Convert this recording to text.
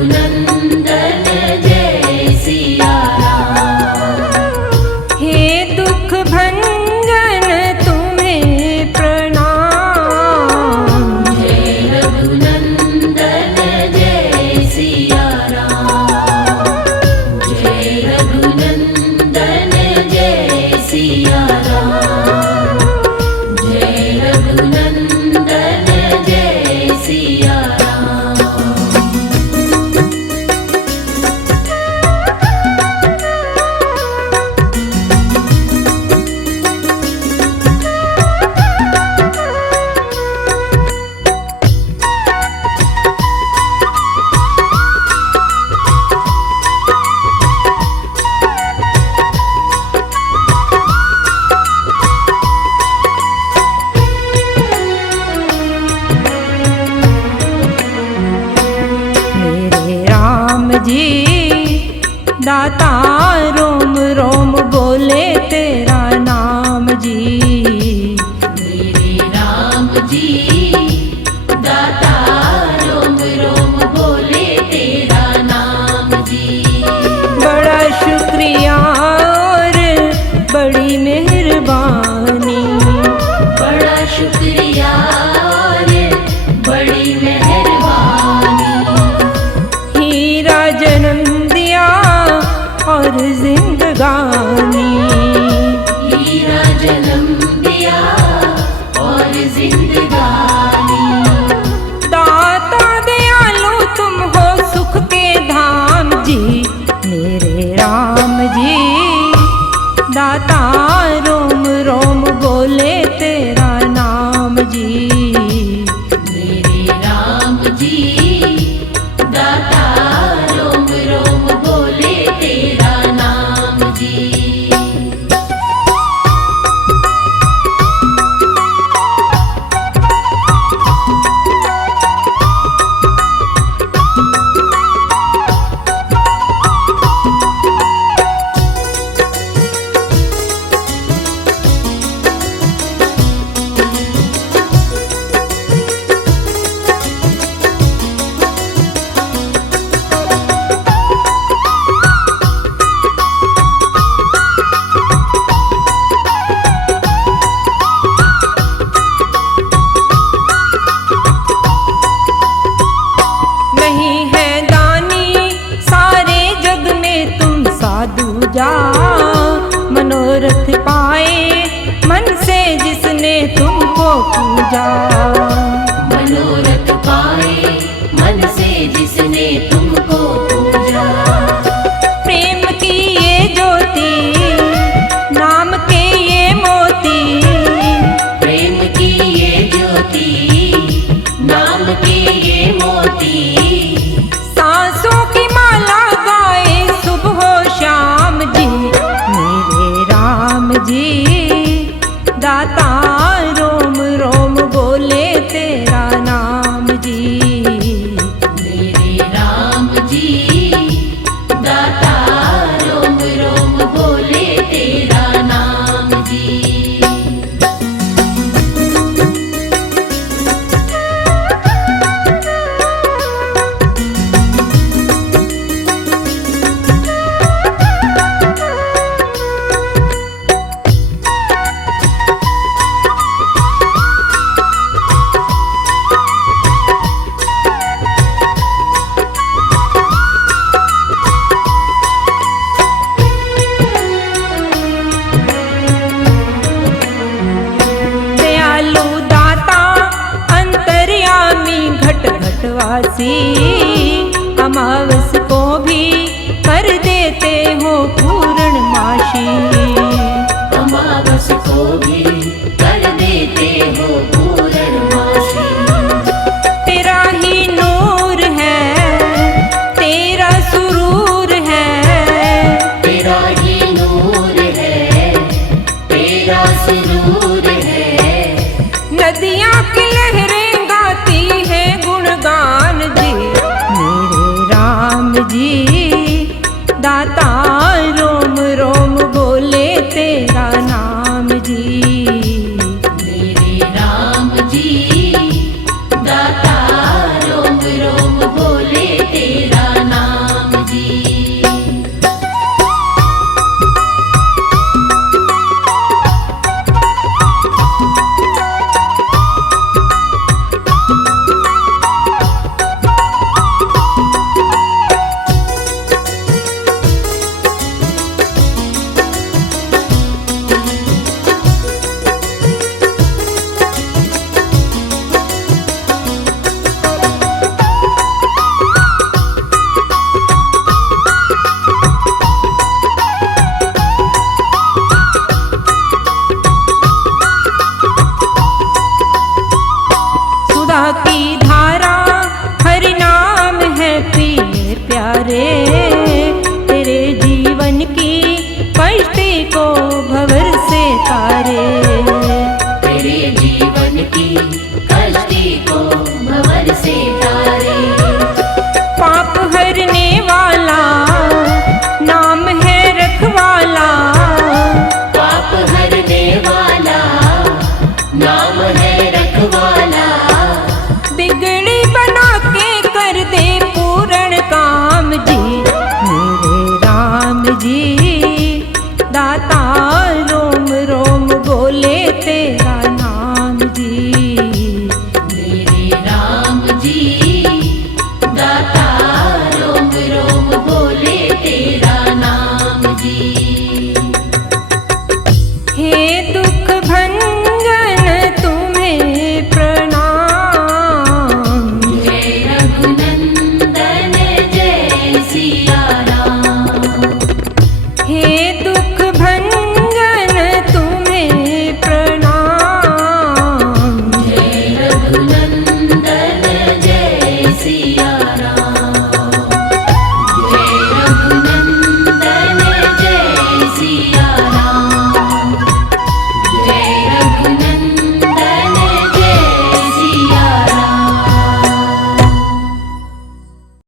रघुनंदन जय सिया राम। हे दुख भंजन तुम्हें प्रणाम। जय रघुनंदन जय सिया राम। जय रघुनंदन जय सिया राम। जय रघुनंदन जय सिया राम। मेरे राम जी दाता रोम रोम बोले तेरा नाम जी। मेरे राम जी दाता रोम रोम बोले तेरा नाम जी। बड़ा शुक्रिया और बड़ी मेहरबानी। बड़ा शुक्रिया और बड़ी मेहरबानी। हीरा जन्म दिया और जिंदगानी। हीरा जन्म दिया और जिंदगानी। दाता दयालु तुम हो सुख के धाम जी। मेरे राम जी दाता रोम रोम बोले तेरा नाम जी। मेरे राम जी दाता रोम रोम बोले तेरा नाम जी। नहीं है दानी सारे जग में तुम साधु जा। मनोरथ पाए मन से जिसने तुमको पूजा। मनोरथ पाए मन से जिसने तुमको पूजा। प्रेम की ये ज्योति नाम के ये मोती। प्रेम की ये ज्योति नाम के ये मोती। सांसों की माला गाए सुबह शाम जी। मेरे राम जी दाता रोम रोम बोले तेरा नाम जी। मेरे राम जी दाता रोम रोम बोले तेरा नाम जी। दयालु दाता अंतर्यामी घट घटवासी। अमावस को भी कर देते हो पूर्णमासी। अमावस को भी कर देते हो पूर्णमासी। तेरा ही नूर है तेरा सुरूर है। तेरा ही नूर है तेरा सुरूर है। नदियाँ की लहरें गाती है गुणगान जी। मेरे राम जी दाता रोम रोम बोले हरने वाला नाम है रखवाला। पाप हरने वाला नाम है रखवाला। बिगड़ी बना के कर दे पूर्ण काम जी मेरे राम जी। दाता रोम रोम बोले तेरा नाम जी। मेरे राम जी दाता रोम रोम